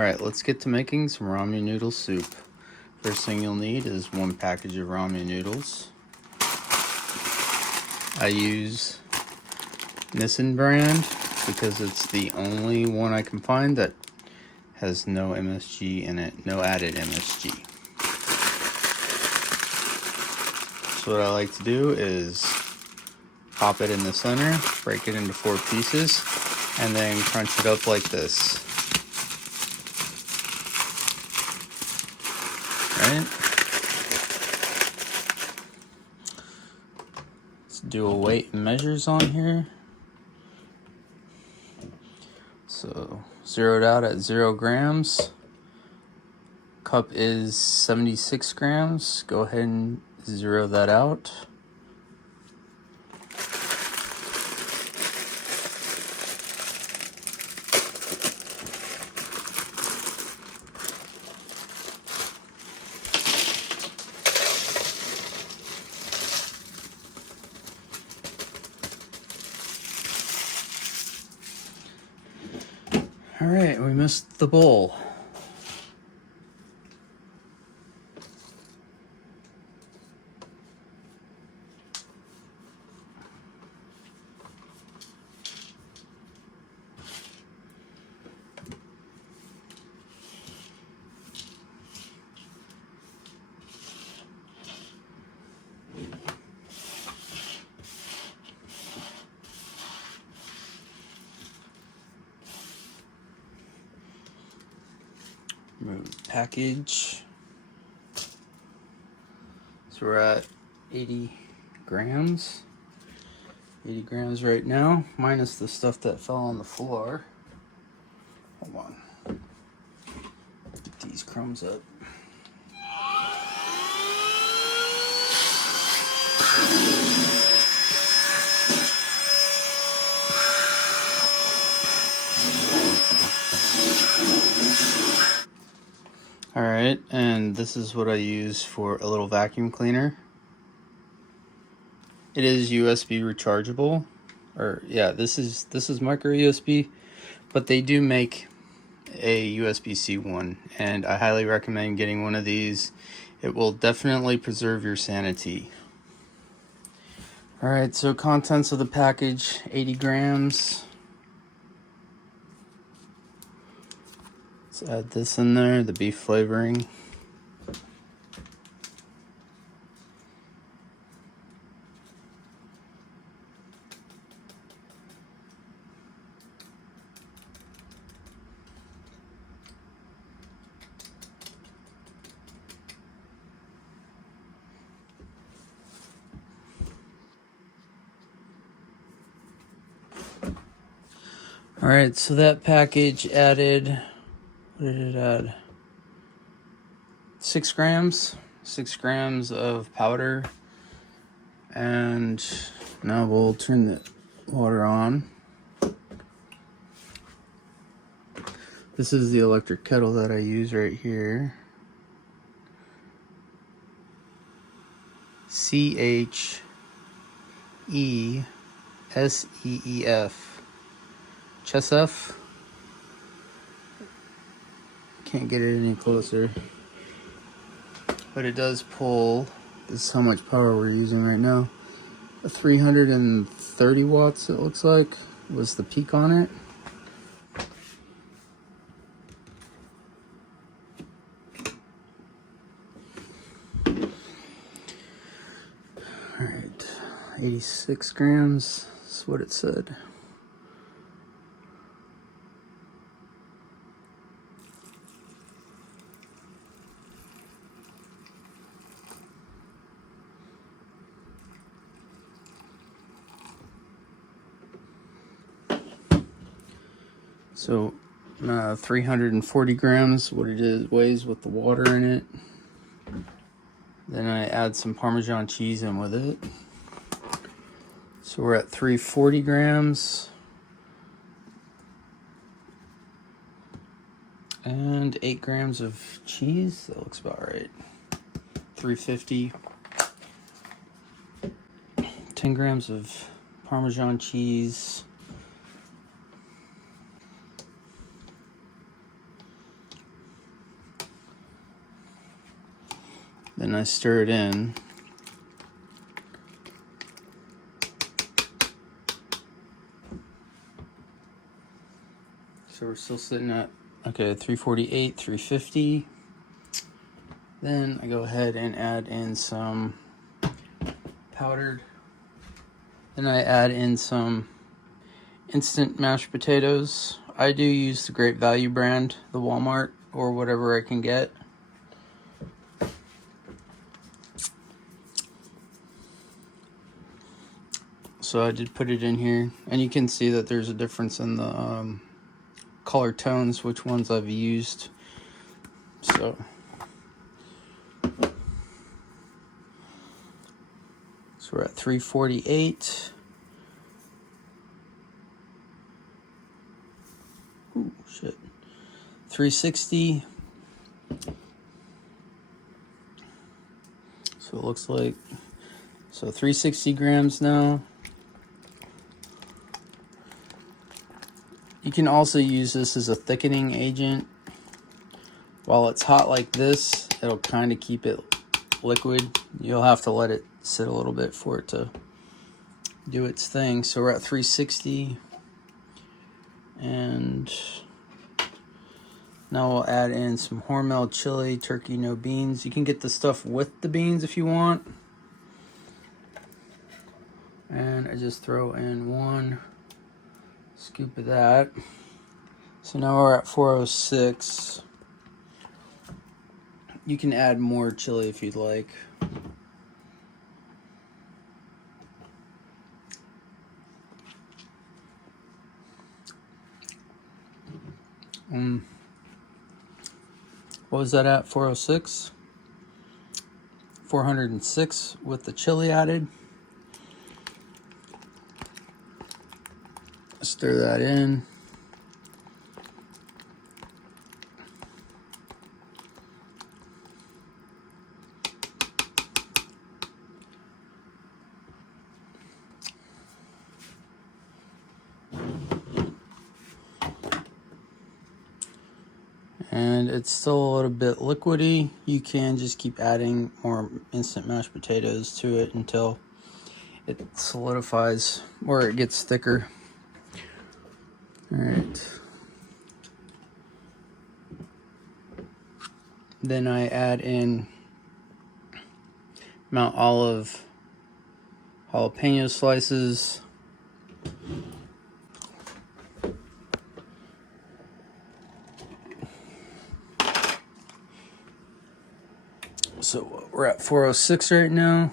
Alright, let's get to making some ramen noodle soup. First thing you'll need is 1 package of ramen noodles. I use Nissin brand because it's the only one I can find that has no MSG in it, no added MSG. So what I like to do is pop it in the center, break it into 4 pieces, and then crunch it up like this. Right? Let's do a weight and measures on here. So zeroed out at 0 grams. Cup is 76 grams. Go ahead and zero that out. All right, we missed the bowl. Remove package. So we're at 80 grams. 80 grams right now, minus the stuff that fell on the floor. Hold on. Get these crumbs up. Alright, and this is what I use for a little vacuum cleaner. It is USB rechargeable, or yeah, this is micro USB, but they do make a USB-C one, and I highly recommend getting one of these. It will definitely preserve your sanity. Alright, so contents of the package, 80 grams. Let's add this in there, the beef flavoring. Alright, so that package added, what did it add? 6 grams. 6 grams of powder. And now we'll turn the water on. This is the electric kettle that I use right here. CHESEEF. Chesef. Can't get it any closer. But it does pull, this is how much power we're using right now. 330 watts, it looks like, was the peak on it. Alright, 86 grams is what it said. So 340 grams, what it is, weighs with the water in it. Then I add some Parmesan cheese in with it. So we're at 340 grams. And 8 grams of cheese, that looks about right. 350. 10 grams of Parmesan cheese. Then I stir it in. So we're still sitting at, okay, 348, 350. Then I go ahead and add in some powdered. Then I add in some instant mashed potatoes. I do use the Great Value brand, the Walmart, or whatever I can get. So I did put it in here, and you can see that there's a difference in the color tones, which ones I've used. So we're at 348. Ooh, shit. 360. So it looks like, so 360 grams now. You can also use this as a thickening agent. While it's hot like this, it'll kind of keep it liquid. You'll have to let it sit a little bit for it to do its thing. So we're at 360. And now we'll add in some Hormel chili, turkey, no beans. You can get the stuff with the beans if you want. And I just throw in 1 scoop of that. So now we're at 406. You can add more chili if you'd like. What was that at? 406? 406 with the chili added. Stir that in. And it's still a little bit liquidy. You can just keep adding more instant mashed potatoes to it until it solidifies or it gets thicker. All right. Then I add in Mount Olive jalapeno slices. So we're at 406 right now.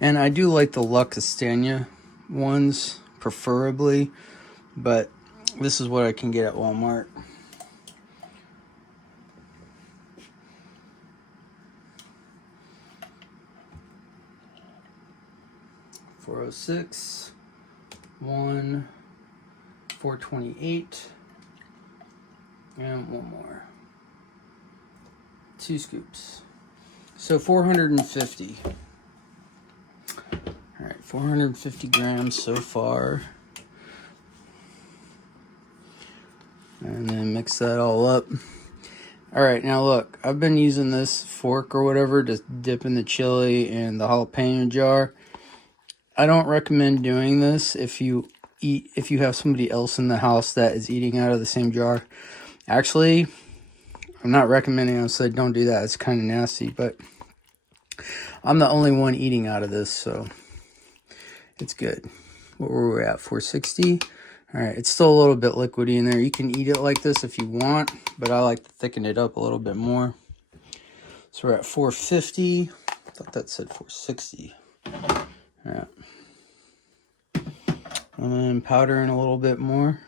And I do like the La Castagna ones, preferably, but this is what I can get at Walmart. $406, 1, 428, and 1 more. 2 scoops. So 450. All right, 450 grams so far. And then mix that all up. All right, now look, I've been using this fork or whatever to dip in the chili and the jalapeno jar. I don't recommend doing this if you have somebody else in the house that is eating out of the same jar. Actually, I'm not recommending. I said don't do that. It's kind of nasty, but I'm the only one eating out of this, so it's good. What were we at? 460. All right, it's still a little bit liquidy in there. You can eat it like this if you want, but I like to thicken it up a little bit more. So we're at 450. I thought that said 460. All right. And then powder in a little bit more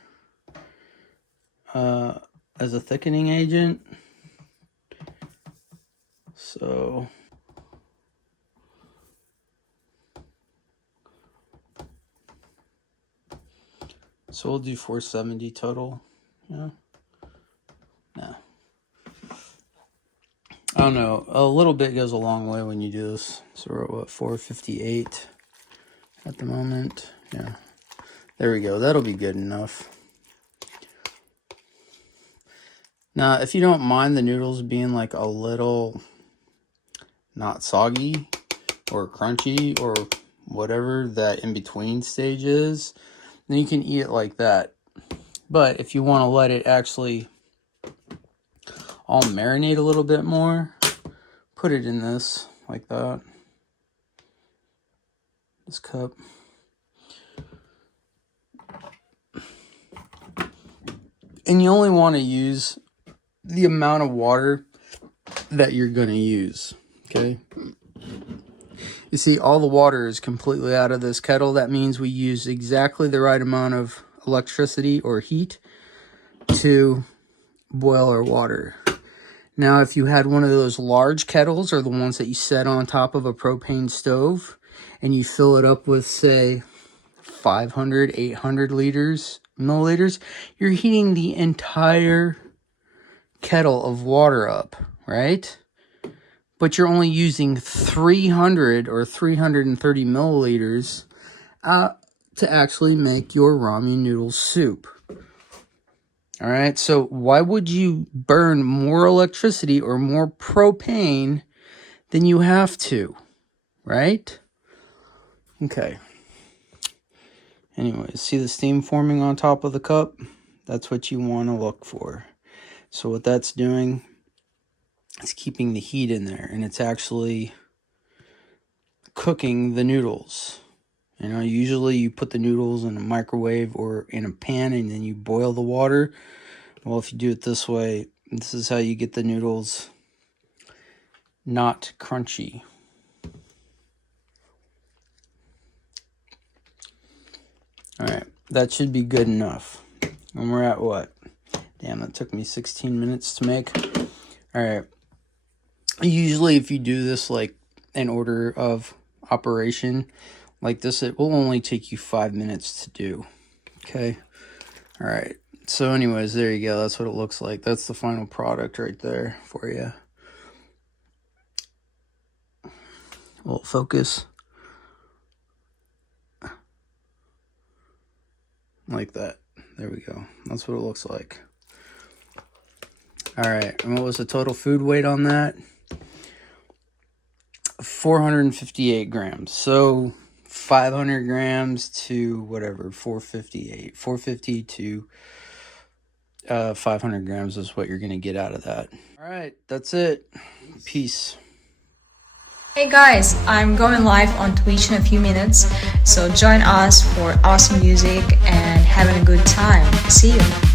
as a thickening agent. So we'll do 470 total. Yeah. Nah. I don't know. A little bit goes a long way when you do this. So we're at what, 458 at the moment. Yeah. There we go. That'll be good enough. Now, if you don't mind the noodles being like a little not soggy or crunchy or whatever that in-between stage is, then you can eat it like that. But if you want to let it actually all marinate a little bit more, put it in this like that. This cup. And you only want to use the amount of water that you're going to use, okay? You see, all the water is completely out of this kettle. That means we use exactly the right amount of electricity or heat to boil our water. Now, if you had one of those large kettles or the ones that you set on top of a propane stove and you fill it up with, say, 500, 800 milliliters, you're heating the entire kettle of water up, right? But you're only using 300 or 330 milliliters to actually make your ramen noodle soup. All right, so why would you burn more electricity or more propane than you have to, right? Okay. Anyways, see the steam forming on top of the cup? That's what you want to look for. So what that's doing is keeping the heat in there, and it's actually cooking the noodles. You know, usually you put the noodles in a microwave or in a pan and then you boil the water. Well, if you do it this way, this is how you get the noodles not crunchy. All right, that should be good enough. And we're at what? Damn, that took me 16 minutes to make. All right. Usually if you do this like in order of operation like this, it will only take you 5 minutes to do. Okay. All right. So anyways, there you go. That's what it looks like. That's the final product right there for you. Will it focus? Like that. There we go. That's what it looks like. All right. And what was the total food weight on that? 458 grams. So 500 grams to whatever, 450 to 500 grams is what you're going to get out of that. All right, that's it. Peace. Hey guys, I'm going live on Twitch in a few minutes, so join us for awesome music and having a good time. See you.